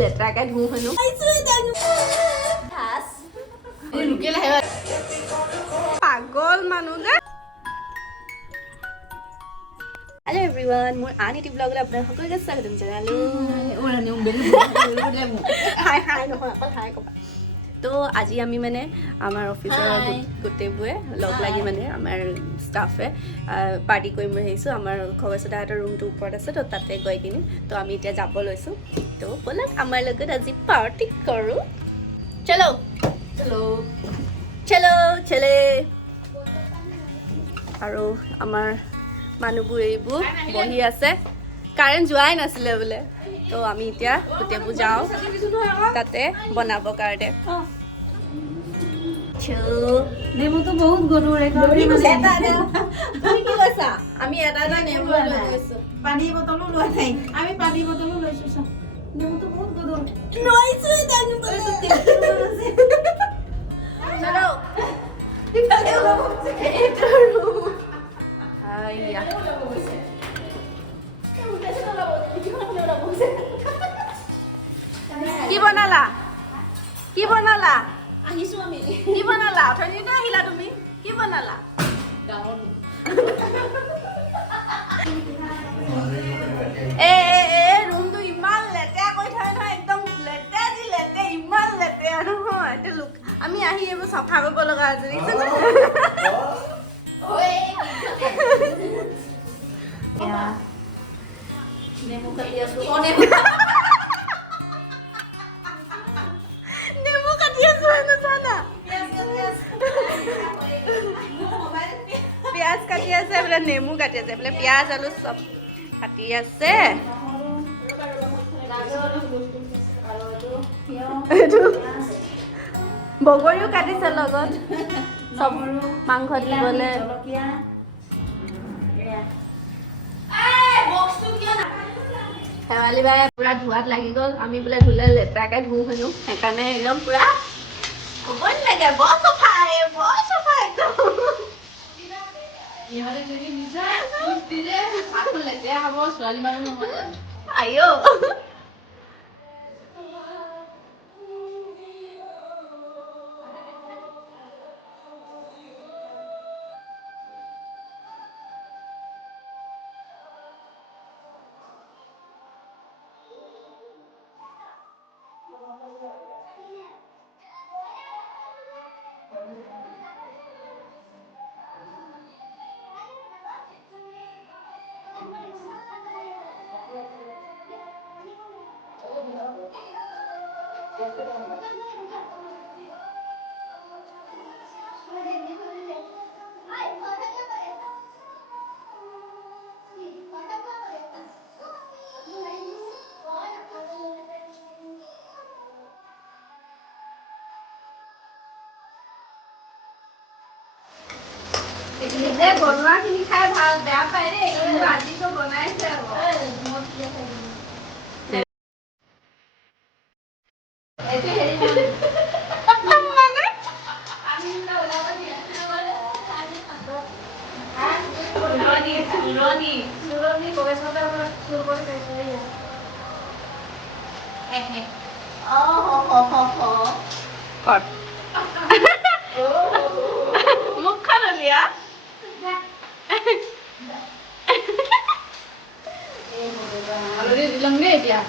লেতেৰাকে ধুওঁ হেনো পাগল মানুহ যে। হেল্ল' এভৰিৱান, মোৰ আন এটি ব্লগলৈ আপোনাৰ সকলোকে স্বাগতম জনালো। হাই হাই নহয়, অকল হাই ক'বা। তো আজি আমি মানে আমাৰ অফিচৰ গোটেইবোৰে লগ লাগি মানে আমাৰ ষ্টাফে পাৰ্টি কৰিম বুলি ভাবিছোঁ। আমাৰ খগেশ্বদাহঁতৰ ৰুমটো ওপৰত আছে, তো তাতে গৈ কিনি তো আমি এতিয়া যাব লৈছোঁ। তো ব'লক আমাৰ লগত আজি পাৰ্টি কৰোঁ। চলো চলো চলো চলে। আৰু আমাৰ মানুহবোৰ এইবোৰ বহি আছে, কাৰেণ্ট যোৱাই নাছিলে বোলে। তো আমি এতিয়া গোটেইবোৰ যাওঁ তাতে বনাবৰ কাৰণে। নেমুটো বহুত গধুৰ, আমি এটা এটা নেমু লৈ গৈছোঁ। পানী বটলো লোৱা নাই, আমি পানী বটলো লৈছোঁ। নেমুটো বহুত গধুৰ। কি বনালা? কি বনালা? আহিছোঁ আমি। কি বনালা? অথনিতে আহিলা তুমি। কি বনালা? ৰুমটো ইমান লেতেৰা কৰি থয় নহয়, একদম লেতেৰা যি লেতেৰা, ইমান লেতেৰা নহয়। আমি আহি এইবোৰ চাফা কৰিব লগা আছে। নেমু কাটি আছোঁ। নেমু কাটি আছো হেনো জানা। পিঁয়াজ কাটি আছে বোলে, নেমু কাটি আছে বোলে, পিঁয়াজ আলু চব কাটি আছে। বগৰীও কাটিছে লগত, চব মাংস দিবলৈ। শেৱালি বাই পুৰা ধোৱাত লাগি গ'ল। আমি বোলে ধুলে লেতেৰাকে ধুওঁ হেনো, সেইকাৰণে একদম পুৰা ক'বই নালাগে, বৰ চফা একদম। ইহঁতে যদি নিজে দিলে হাতখন লেতেৰা হ'ব, ছোৱালী মানুহ নহয়। আইঅ' নিজে বনোৱাখিনি খাই ভাল বেয়া পায় দেই, কিন্তু আজিতো বনাইছে আকৌ। এইটো হেৰি মুখখন উলিয়া। হালধি দিলাম দেই এতিয়া।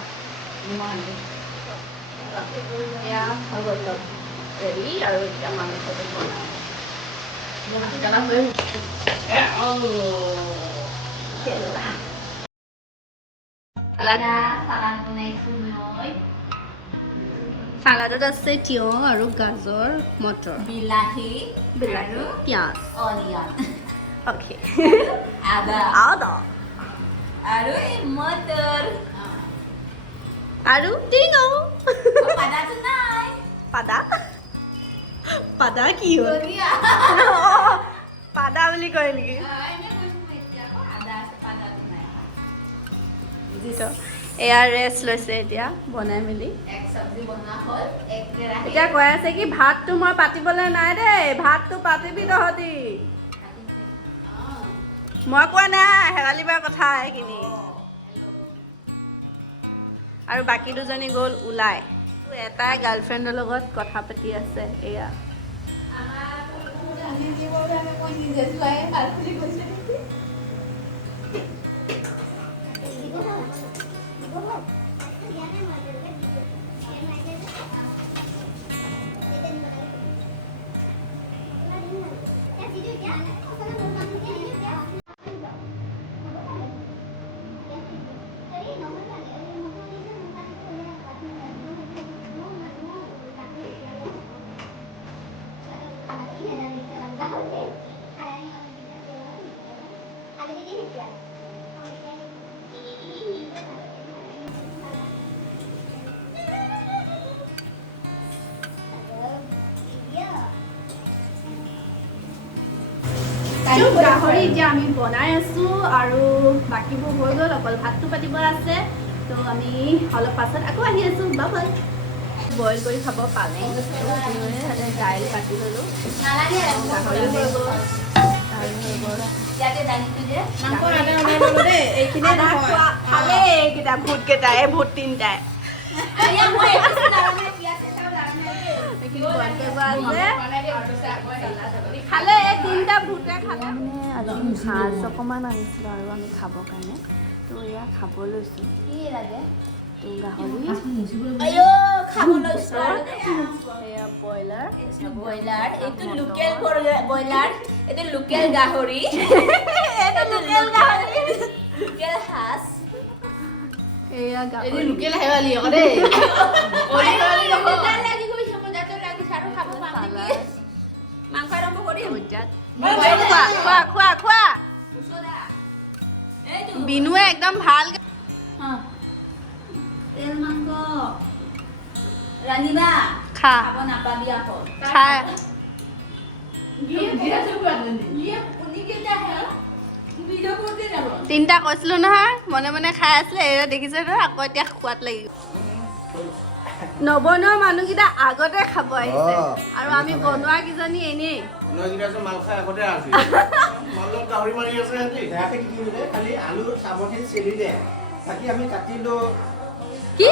এয়া হৈ গ'ল চব ৰেডি, আৰু এতিয়া মাংসটো বনাম। চালাডত আছে তিয়ঁহ আৰু গাজৰ, মটৰ, বিলাহী, পিঁয়াজ। Onion, okay. আদা আদা আৰু মটৰ। আৰু টিঙো। আদাটো নাই। পাদা পাদা কি হ'ল? ধনিয়া। পাদা বুলি কয় নেকি? এনে কৈছোঁ মই এতিয়া, আদা আছে, পাদাটো নাই। বুজিছ। এয়া ৰেষ্ট লৈছে এতিয়া বনাই মেলি। এক চব্জি বনোৱা হ'ল, এক কেৰাহী। এতিয়া কৈ আছে কি ভাতটো মই পাতিবলৈ নাই দেই, ভাতটো পাতিবি তহঁতি। মই কোৱা নাই, শেৱালি বাৰ কথা এইখিনি। আৰু বাকী দুজনী গ'ল ওলাই। এটাই গাৰ্লফ্ৰেণ্ডৰ লগত কথা পাতি আছে এয়া। গাহৰি এতিয়া আমি বনাই আছো আৰু বাকীবোৰ হৈ গ'ল, অকল ভাতটো পাতিব আছে। তো আমি অলপ পাছত আকৌ আহি আছো। Bye bye. বইল কৰি খাব পালে দাইল কাটি ল'লো, গাহৰি হৈ গ'ল, খালে এইকেইটা ভূতকেইটা, এই ভূত তিনিটাই খালে, এই তিনিটা ভূতে খালে। মানে আজি মাছ অকণমান আনিছিলোঁ আৰু আমি খাবৰ কাৰণে, তো এয়া খাব লৈছোঁ। কি লাগে তো গাহৰি, এয়া ব্ৰইলাৰ, এইটো লোকেল ব্ৰইলাৰ, এইটো লোকেল গাহৰি, লোকেল হাঁস, এয়া গাহৰি লোকেল হেৱালি আকৌ দেই। মাংস আৰম্ভ কৰিম। খোৱা খোৱা খোৱা। বিনুৱে একদম ভাল তেল মাংস ৰান্ধিবা, খা খাব নাপাবি আকৌ। খা। তিনিটা কৈছিলো নহয়, মনে মনে খাই আছিলে, এয়া দেখিছে নহয়, আকৌ এতিয়া খোৱাত লাগি গ'ল। নবনোৱা মানুহকেইটা আগতে খাব আহিছে আৰু আমি বনোৱা কেইজনী এনেই। কি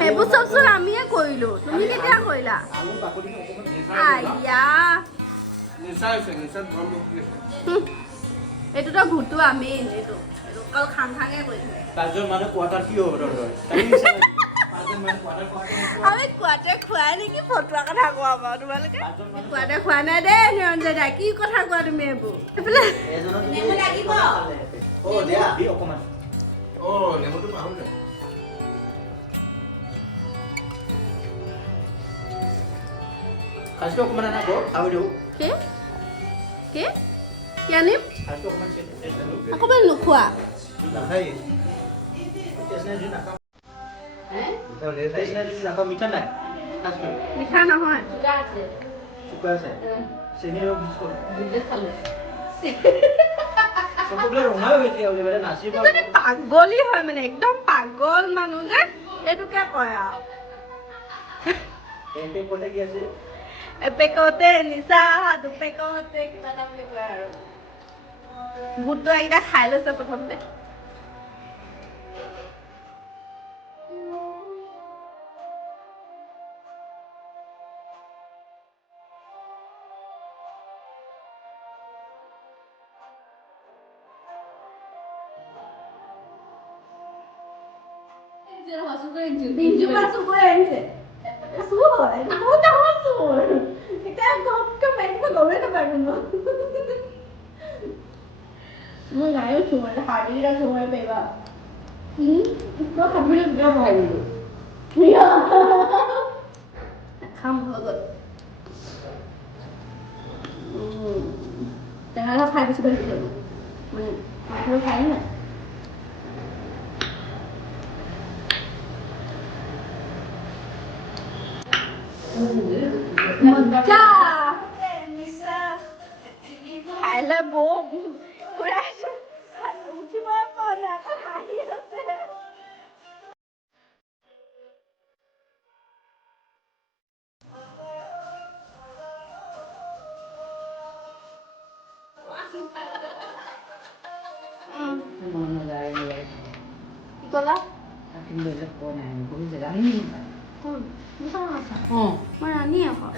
সেইবোৰ চবচোন আমিয়ে কৰিলো, তুমি কেতিয়া কৰিলা? আইয়া এইটোতো ভূতো আমি এনেইতো অকল খাং খাঙে কৰিছো। আমি কোৱাতে খুৱাই নেকি? ফটোৱা কথা কোৱা বাৰু তোমালোকে। কোৱাতে খোৱা নাই দেই নিৰঞ্জয় দা, কি কথা কোৱা তুমি এইবোৰ? কি কি কি আনিম? অকণমান নোখোৱা? মিঠা নহয়। পাগলী হয় মানে, একদম পাগল মানুহ যে, এইটোকে কয় আৰু এপেকতে নিচা, দুপেকতে কিবা এটা বুলি কয় আৰু। ভূতটো এইকেইটা খাই লৈছে প্ৰথমতে। বিঞ্জু মাছো গৈ আহিছে। চুৰ হয়, বহুত ডাঙৰ চুৰ। এতিয়া ঘপকে মাৰিব গমেই নাপালো মই। মই গায়ো চুৰ, হাৰ্ডিটা চুৰ মাৰিব পাৰিবা। মই খাবলৈ কিয় পাৰিলো? খাম হৈ গ'ল। টেঙা খাই বেছি ভাল লাগে। মানে খাই নাই। মজা খাইলে বৌ ঘূৰাইছো, উঠিবই পৰা নাই, হাঁহি আছে। কি ক'লা? মই ৰাণী আকৌ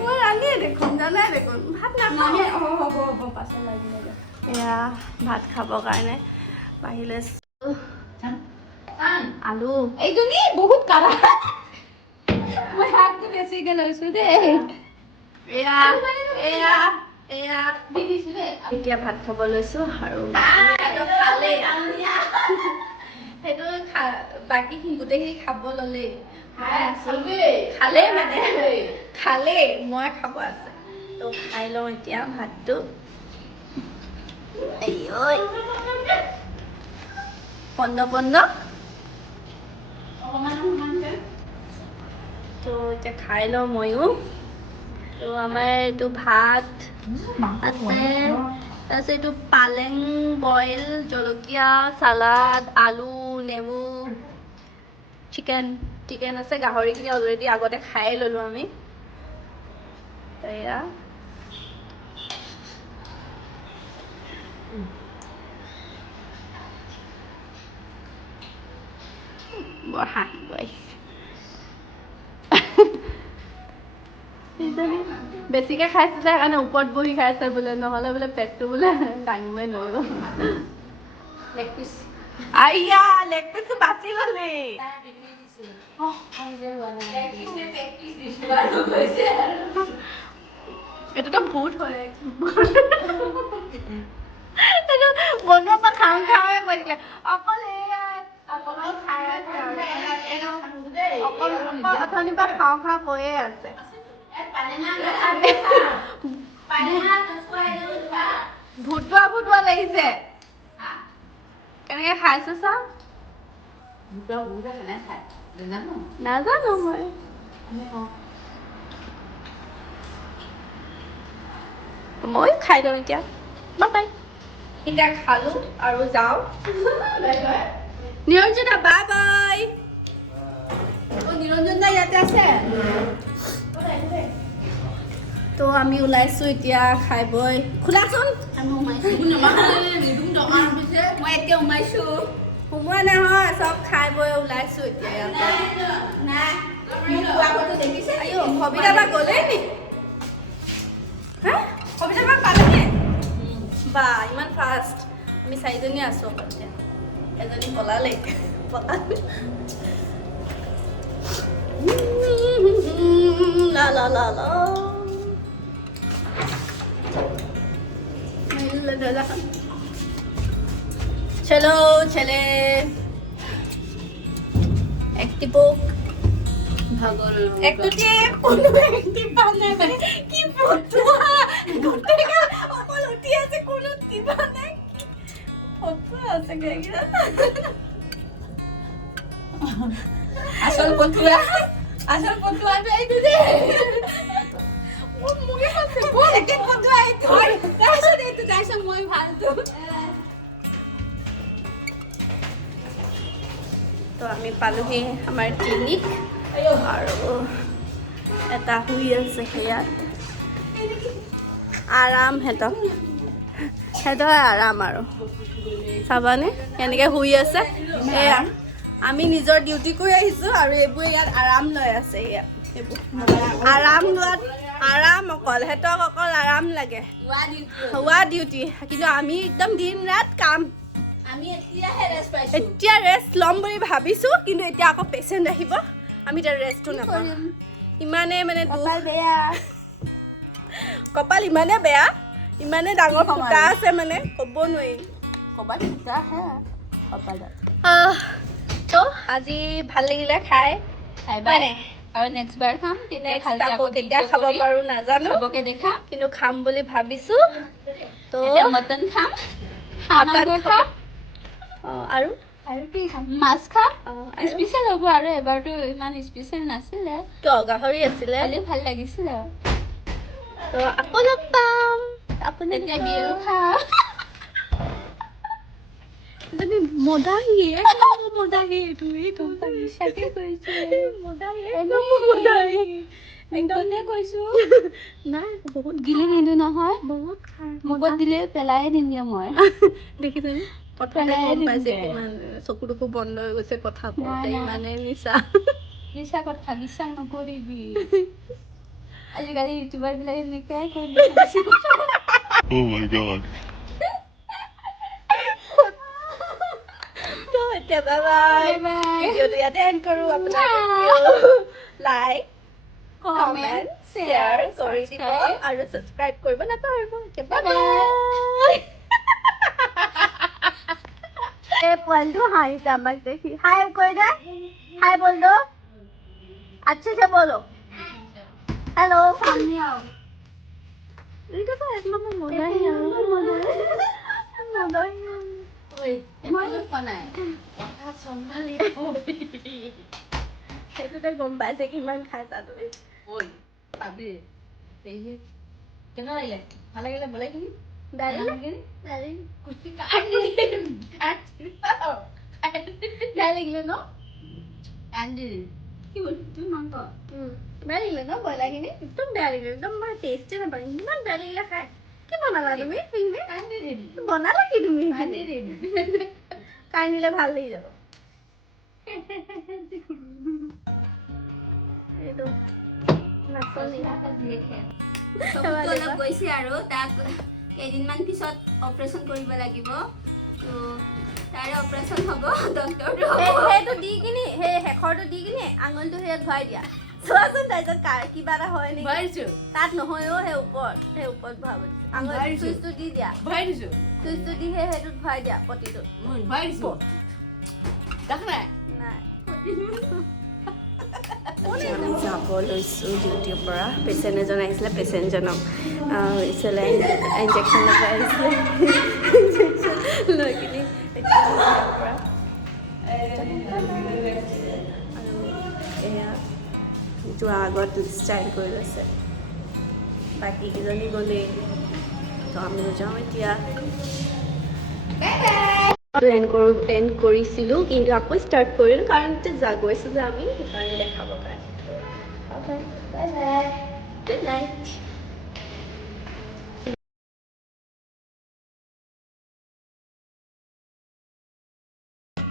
মই ৰাণীয়ে দেখোন জানাই দেখোন ভাত নাখাওঁ এয়া ভাত খাবৰ কাৰণে বাহিলে আলু এইজনী বহুত কাৰা মই হাতটো বেছিকে লৈছো দেই এয়া এয়া এয়া এতিয়া ভাত খাব লৈছো আৰু সেইটো বাকী গোটেইখিনি খাব ললে খালে মানে খালে মই খাব আছে তো খাই লওঁ এতিয়া ভাতটো পন্দ তো এতিয়া খাই লওঁ ময়ো তো আমাৰ এইটো ভাত আছে তাৰপিছত এইটো পালেং বইল জলকীয়া চালাড আলু নেমু চিকেন আছে গাহৰিখিনি অলৰেডি আগতে খাই ল'লোঁ আমি এয়া বৰ হাঁহিবই বেছিকে খাইছে যে সেইকাৰণে ওপৰত বহি খাইছে বোলে নহ'লে বোলে পেটটো বোলে দাঙিবই নোৱাৰিব আইয়া লেগ পিচটো বাচি ল'লে এইটোতো ভূত হয় এইটো বনোৱাৰ পৰা খাওঁ খাওঁৱে কৈ থাকে অকল খাই আছে অকল অথনিৰ পৰা খাওঁ কৈয়ে আছে ভুটুৱা লাগিছে কেনেকে খাইছে চা নাজানো মই মই খাই লওঁ এতিয়া বাই এতিয়া খালো আৰু যাওঁ নিৰঞ্জনা বাই বাই নিৰঞ্জন দা ইয়াতে আছে তো আমি ওলাইছো এতিয়া খাই বৈ খোলাচোন মই এতিয়া সোমাইছো সোমোৱা নহয় চব খাই বৈ ওলাইছো এতিয়া ইয়াতে সবিতা বা গ'লে নি সবিতা বা পালেনে বা ইমান ফাষ্ট আমি চাৰিজনী আছো এতিয়া এজনী পলালে লা লা লা লা चलो चले एक्टिव কি ফটোৱা গোটেইগাল অকল উঠি আছে কোনো কিবা নাই ফটো আছে গেগিৰা আসল ফটোৱা এইটো দে মুগে আছে বল একে ফটোৱা এইটো তাৰপিছত এইটো তাৰপিছত মই ভালটো তো আমি পালোহি আমাৰ ক্লিনিক আৰু এটা শুই আছে সেয়াত আৰাম সিহঁতৰ আৰাম আৰু চাবানে কেনেকৈ শুই আছে এয়া আমি নিজৰ ডিউটি কৰি আহিছোঁ আৰু এইবোৰ ইয়াত আৰাম লৈ আছে ইয়াত এইবোৰ আৰাম লোৱাত আৰাম অকল সিহঁতক অকল আৰাম লাগে হোৱা ডিউটি কিন্তু আমি একদম দিন ৰাত কাম এতিয়া ৰেষ্ট ল'ম বুলি ভাবিছোঁ কিন্তু এতিয়া আকৌ পেচেণ্ট আহিব আমি এতিয়া ৰেষ্টটো নাপাম ইমানেই মানে কপাল ইমানে বেয়া ইমানে ডাঙৰ ফুটা আছে মানে ক'ব নোৱাৰি তো আজি ভাল লাগিলে খাই আৰু নেক্সট বাৰ খাম তেতিয়া খাব পাৰোঁ নাজানো কিন্তু খাম বুলি ভাবিছোঁ তো মটন খাম আৰু কি খাম মাছ খাম স্পেচিয়েল হ'ব আৰু এবাৰতো ইমান স্পেচিয়েল নাছিলে তো গাহৰি আছিলে ভাল লাগিছিলে তো আকৌ লগ পাম আপুনি এতিয়া বিয়েৰ খাম মদাহী তুমি বিশ্বাসে কৰিছো একদম কৈছো নাই বহুত গিলি নিদো নহয় বহুত খাই মুখত দিলে পেলাই দিম দিয়া মই দেখিছানে কথাতে পেলাই গম পাইছে দিমগে। কিমান চকু টকু বন্ধ হৈ গৈছে কথা কওঁতে নাই, নাই। ইমানে নিচা মিছা কথা বিশ্বাস নকৰিবি আজিকালি ইউটিউবাৰ বিলাকে এনেকুৱাই কৰি Oh my god. তো এতিয়া বাই বাই Bye bye. ভিডিঅ'টো ইয়াতে এণ্ড কৰোঁ আপোনাৰ লাইক কমেণ্ট শ্বেয়াৰ কৰি দিব আৰু ছাবস্ক্ৰাইব কৰিব নাপাহৰিব বাই বাই এই পোৱালিটো হাঁহিছে আমাক দেখি হাই কৈ দে হাই বল দো अच्छे से बोलो हेलो এটা তো একদম মজাই সেইটোতে গম পাইছে কিমান খাইছা তুমি বেয়া লাগিলে ন বেয়া লাগিলে ন ব্ৰইলাৰখিনি একদম বেয়া লাগিলে একদম মই টেষ্টে নাপাওঁ ইমান বেয়া লাগিলে খাই কি বনালা তুমি বনালা কি তুমি কান্দিলে ভাল লাগি যাব এইটো নাচনি চকুটো অলপ গৈছে আৰু তাক কেইদিনমান পিছত অপাৰেশ্যন কৰিব লাগিব তো তাৰে অপাৰেশ্যন হ'ব ডক্টৰটো সেইটো দি কিনি সেই শেষৰটো দি কিনি আঙুলিটো সেয়াত ভৰাই দিয়া চোৱাচোন তাৰপিছত কিবা এটা হয় নেকি তাত নহয় অ' সেই ওপৰত ভৰাব আঙুলি চুইচটো দি দিয়া চুইচটো দি সেইটোত ভৰাই দিয়া পতিটোত নাই আমি যাব লৈছোঁ ডিউটিৰ পৰা পেচেণ্ট এজন আহিছিলে পেচেণ্টজনক চেলাইন ইনজেকশ্যন ল'ব আহিছিলে ইনজেকশ্যন লৈ কিনি পৰা আৰু এয়া যোৱা আগত ষ্টাইল কৰি লৈছে বাকীকেইজনী গ'লেই তো আমি যাওঁ এতিয়া এণ্ড কৰিছিলোঁ কিন্তু আকৌ ষ্টাৰ্ট কৰিলোঁ কাৰণ এতিয়া গৈছোঁ যে আমি সেইকাৰণে দেখাবৰ কাৰণে বাই বাই গুড নাইট